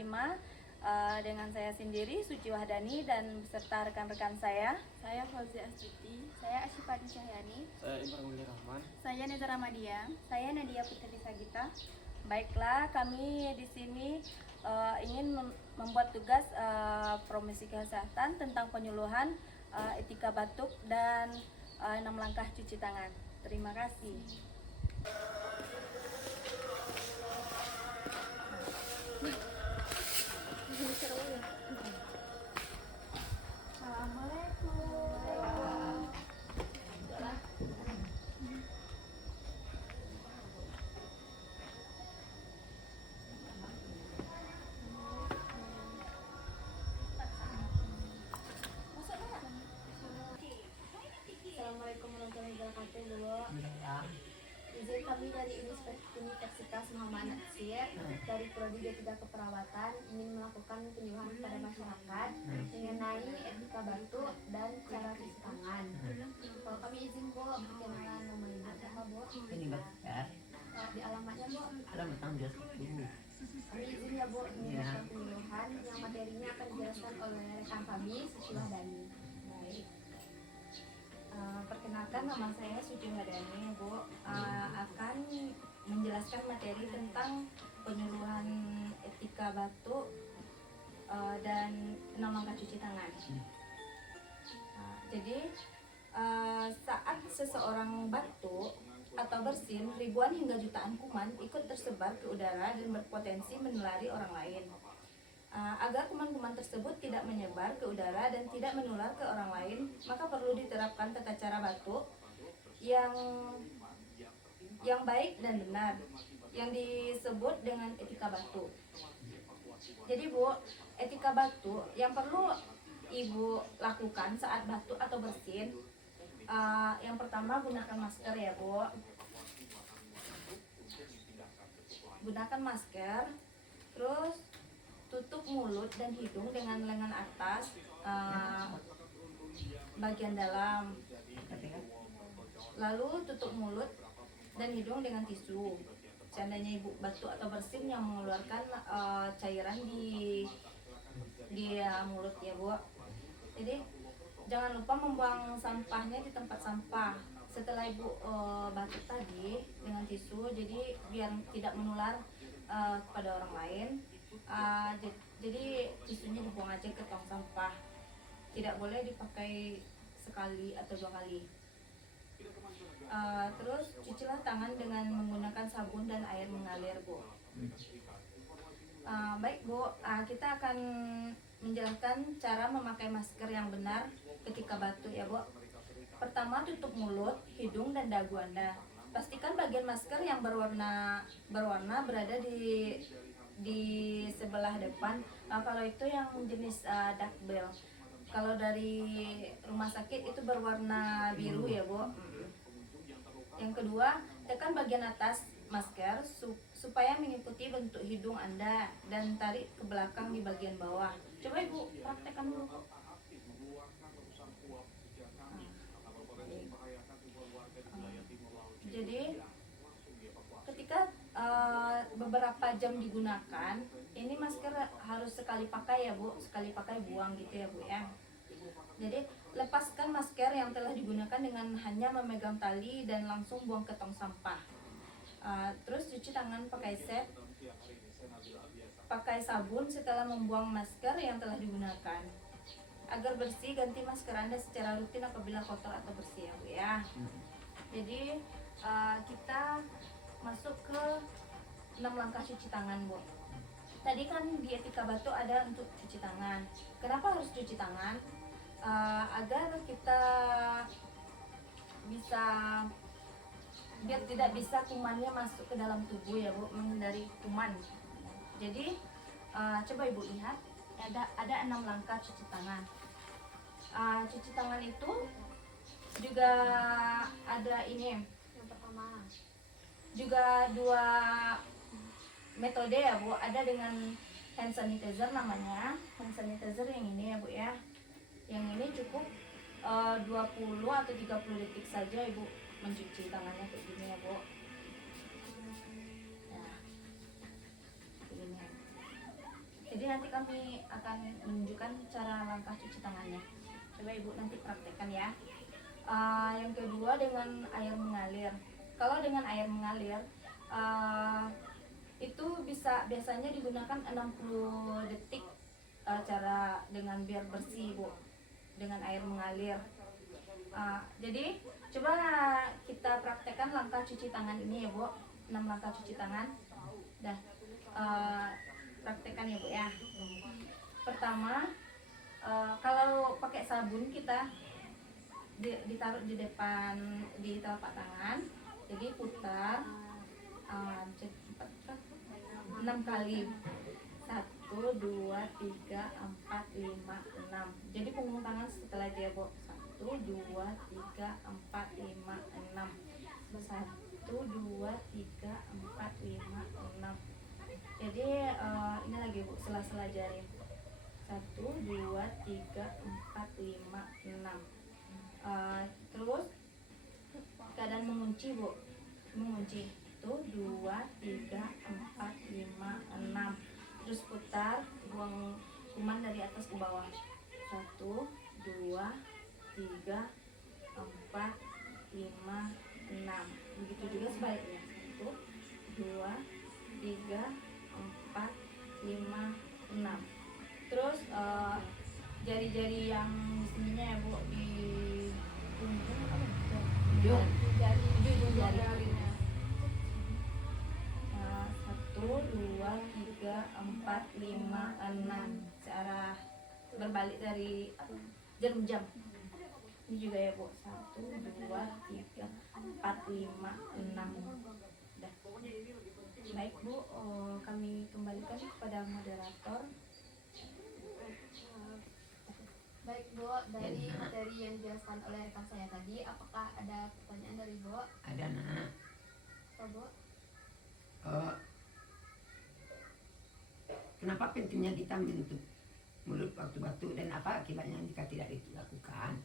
dengan saya sendiri Suci Wahdani dan beserta rekan-rekan saya. Saya Fauzia Astuti. Saya Asyifati Cahyani. Saya Ibrahim Rahman. Saya Neza Ramadia. Saya Nadia Putri Sagita. Baiklah, kami di sini ingin membuat tugas promosi kesehatan tentang penyuluhan etika batuk dan 6 langkah cuci tangan. Terima kasih. Assalamualaikum warahmatullahi wabarakatuh, Bu. Izin kami dari Universitas Muhammad Natsir dari Prodi D3 Keperawatan ingin melakukan penyuluhan kepada masyarakat mengenai etika batuk dan cara cuci tangan. Kalau kami izin, Bu, perkenalan nama ibu siapa, Bu? Ini Mbak, Di alamatnya, Bu. alamat tanggal 10. Kami izin ya, Bu, ini Ya. penyuluhan yang materinya akan dijelaskan oleh rekan kami, Suci Wahdani. Baik. Perkenalkan, nama saya Suci Wahdani, Bu. Akan menjelaskan materi tentang penyuluhan etika batuk dan 6 langkah cuci tangan. Jadi saat seseorang batuk atau bersin, ribuan hingga jutaan kuman ikut tersebar ke udara dan berpotensi menulari orang lain. Agar kuman-kuman tersebut tidak menyebar ke udara dan tidak menular ke orang lain, maka perlu diterapkan tata cara batuk yang baik dan benar, yang disebut dengan etika batuk. Jadi, Bu, etika batuk yang perlu Ibu lakukan saat batuk atau bersin, yang pertama gunakan masker ya, Bu. Gunakan masker, terus tutup mulut dan hidung dengan lengan atas bagian dalam. Lalu tutup mulut dan hidung dengan tisu. Seandainya Ibu batuk atau bersin yang mengeluarkan cairan di mulut ya, Bu. Jadi jangan lupa membuang sampahnya di tempat sampah. Setelah Ibu batuk tadi dengan tisu, jadi biar tidak menular kepada orang lain. Jadi tisunya dibuang aja ke tong sampah, tidak boleh dipakai sekali atau 2 kali. Terus cucilah tangan dengan menggunakan sabun dan air mengalir, Bu. Baik, Bu, kita akan menjelaskan cara memakai masker yang benar ketika batuk ya, Bu. Pertama, tutup mulut, hidung, dan dagu Anda. Pastikan bagian masker yang berwarna berada di sebelah depan. Kalau itu yang jenis duck bill. Kalau dari rumah sakit itu berwarna biru ya, Bu. Yang kedua, tekan bagian atas masker supaya mengikuti bentuk hidung Anda dan tarik ke belakang di bagian bawah. Coba Ibu praktekkan dulu. Jadi ketika beberapa jam digunakan, ini masker harus sekali pakai ya, Bu, sekali pakai buang gitu ya, Bu ya. Jadi lepaskan masker yang telah digunakan dengan hanya memegang tali dan langsung buang ke tong sampah. Terus cuci tangan pakai sabun setelah membuang masker yang telah digunakan. Agar bersih, ganti masker Anda secara rutin apabila kotor atau bersih ya, Bu ya. Jadi kita masuk ke 6 langkah cuci tangan, Bu. Tadi kan di etika batuk ada untuk cuci tangan. Kenapa harus cuci tangan? Agar kita bisa biar tidak bisa kumannya masuk ke dalam tubuh ya, Bu, menghindari kuman. Jadi coba Ibu lihat ada 6 langkah cuci tangan. Cuci tangan itu juga ada ini. Yang pertama juga 2 metode ya, Bu. Ada dengan hand sanitizer namanya. Hand sanitizer yang ini ya, Bu ya. Yang ini cukup 20 atau 30 detik saja Ibu mencuci tangannya kayak gini ya, Bu. Nah, begini. Jadi nanti kami akan menunjukkan cara langkah cuci tangannya. Coba ibu nanti praktekkan ya. Yang kedua dengan air mengalir. Kalau dengan air mengalir itu biasanya digunakan 60 detik cara dengan biar bersih bu dengan air mengalir. Jadi coba kita praktekkan langkah cuci tangan ini ya bu, 6 langkah cuci tangan. Dah praktekkan ya bu ya. Pertama kalau pakai sabun kita ditaruh di depan di telapak tangan, jadi putar 6 kali. 1, 2, 3, 4, 5, 6. Jadi punggung tangan setelah dia bu 1, 2, 3, 4, 5, 6. 1, 2, 3, 4, 5, 6. Jadi ini lagi bu, sela-sela jari 1, 2, 3, 4, 5, 6. Terus keadaan mengunci bu, mengunci 1, 2, 3, 4, 5, 6. Terus putar, buang kuman dari atas ke bawah 1, 2, 3, 4, 5, 6. Begitu juga sebaliknya 1, 2, 3, 4, 5, 6. Terus jari-jari yang di sininya ya bu, di ujung apa ya? Ujung. Ujung jarinya. 1, 2, 3, 4, 5, 6. Searah berbalik dari jam-jam. Ini juga ya bu, 1, 2, 3, 4, 5, 6. Udah. Baik bu, kami kembalikan kepada moderator. Baik Bu, dari materi yang dijelaskan oleh rekan saya tadi, apakah ada pertanyaan dari Bu? Ada nak. Apa Bu? Kenapa pentingnya kita menutup mulut waktu batuk dan apa akibatnya jika tidak dilakukan?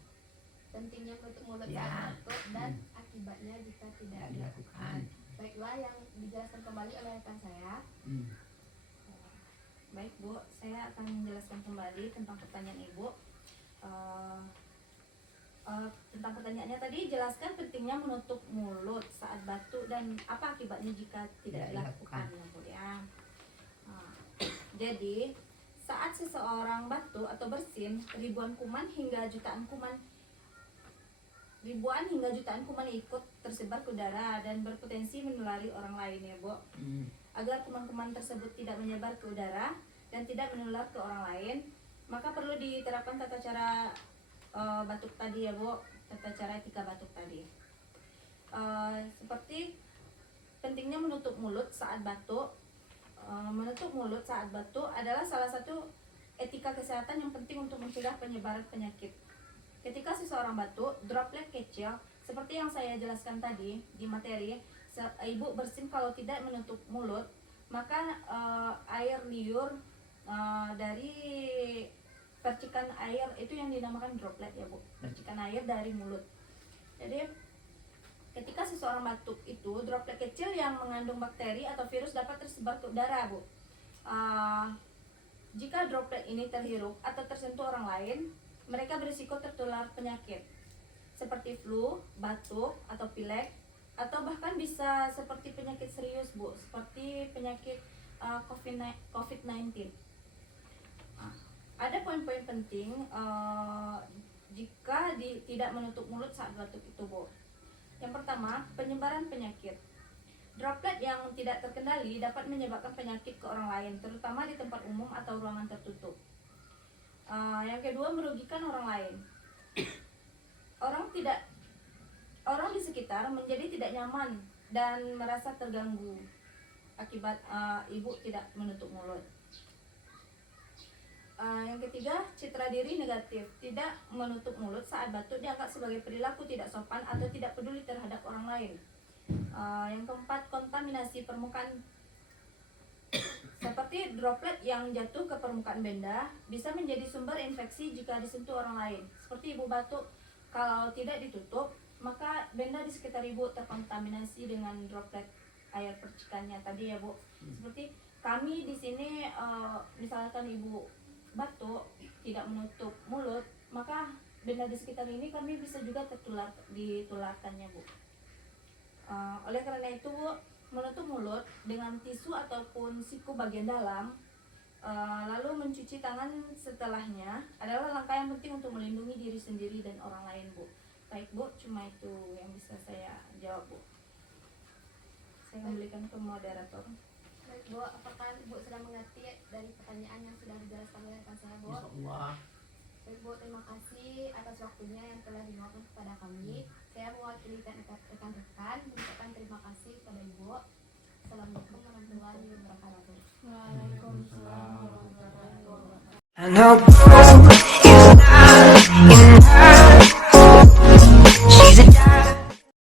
Pentingnya menutup mulut Ya. saat batuk dan akibatnya jika tidak Tidak dilakukan. Baiklah, yang dijelaskan kembali oleh rekan saya. Baik bu, saya akan menjelaskan kembali tentang pertanyaan ibu. Tentang pertanyaannya tadi, jelaskan pentingnya menutup mulut saat batuk dan apa akibatnya jika tidak Tidak dilakukan dilakukan. ya bu ya. Jadi saat seseorang batuk atau bersin, ribuan hingga jutaan kuman ikut tersebar ke udara dan berpotensi menulari orang lain ya bu. Agar kuman-kuman tersebut tidak menyebar ke udara dan tidak menular ke orang lain, maka perlu diterapkan tata cara batuk tadi ya bu, tata cara etika batuk tadi. Seperti pentingnya menutup mulut saat batuk. Menutup mulut saat batuk adalah salah satu etika kesehatan yang penting untuk mencegah penyebaran penyakit. Ketika seseorang batuk, droplet kecil seperti yang saya jelaskan tadi di materi, ibu bersin kalau tidak menutup mulut, maka air liur dari percikan air itu yang dinamakan droplet ya bu, percikan air dari mulut. Jadi ketika seseorang batuk itu, droplet kecil yang mengandung bakteri atau virus dapat tersebar ke udara bu. Jika droplet ini terhirup atau tersentuh orang lain, mereka berisiko tertular penyakit seperti flu, batuk atau pilek, atau bahkan bisa seperti penyakit serius bu, seperti penyakit COVID-19. Ada poin-poin penting jika tidak menutup mulut saat batuk itu bu. Yang pertama, penyebaran penyakit. Droplet yang tidak terkendali dapat menyebabkan penyakit ke orang lain, terutama di tempat umum atau ruangan tertutup. Yang kedua, merugikan orang lain. Orang di sekitar menjadi tidak nyaman dan merasa terganggu akibat ibu tidak menutup mulut. Yang ketiga, citra diri negatif. Tidak menutup mulut saat batuk dianggap sebagai perilaku tidak sopan atau tidak peduli terhadap orang lain. Yang keempat, kontaminasi permukaan. Seperti droplet yang jatuh ke permukaan benda bisa menjadi sumber infeksi jika disentuh orang lain. Seperti ibu batuk, kalau tidak ditutup, maka benda di sekitar ibu terkontaminasi dengan droplet air percikannya tadi ya bu. Seperti kami di sini misalkan ibu batuk tidak menutup mulut, maka benda di sekitar ini kami bisa juga ditularkannya Bu. Oleh karena itu Bu, menutup mulut dengan tisu ataupun siku bagian dalam, lalu mencuci tangan setelahnya adalah langkah yang penting untuk melindungi diri sendiri dan orang lain Bu. Baik Bu, cuma itu yang bisa saya jawab Bu. Saya kembalikan ke moderator. Baik Bu, apakah Ibu sudah mengerti dari pertanyaan yang sudah dijelaskan oleh rekan saya Bu? Insyaallah. Baik Bu, terima kasih atas waktunya yang telah diluangkan kepada kami. Saya mewakili rekan-rekan mengucapkan terima kasih kepada Ibu. Assalamualaikum warahmatullahi wabarakatuh. Waalaikumsalam warahmatullahi wabarakatuh. And how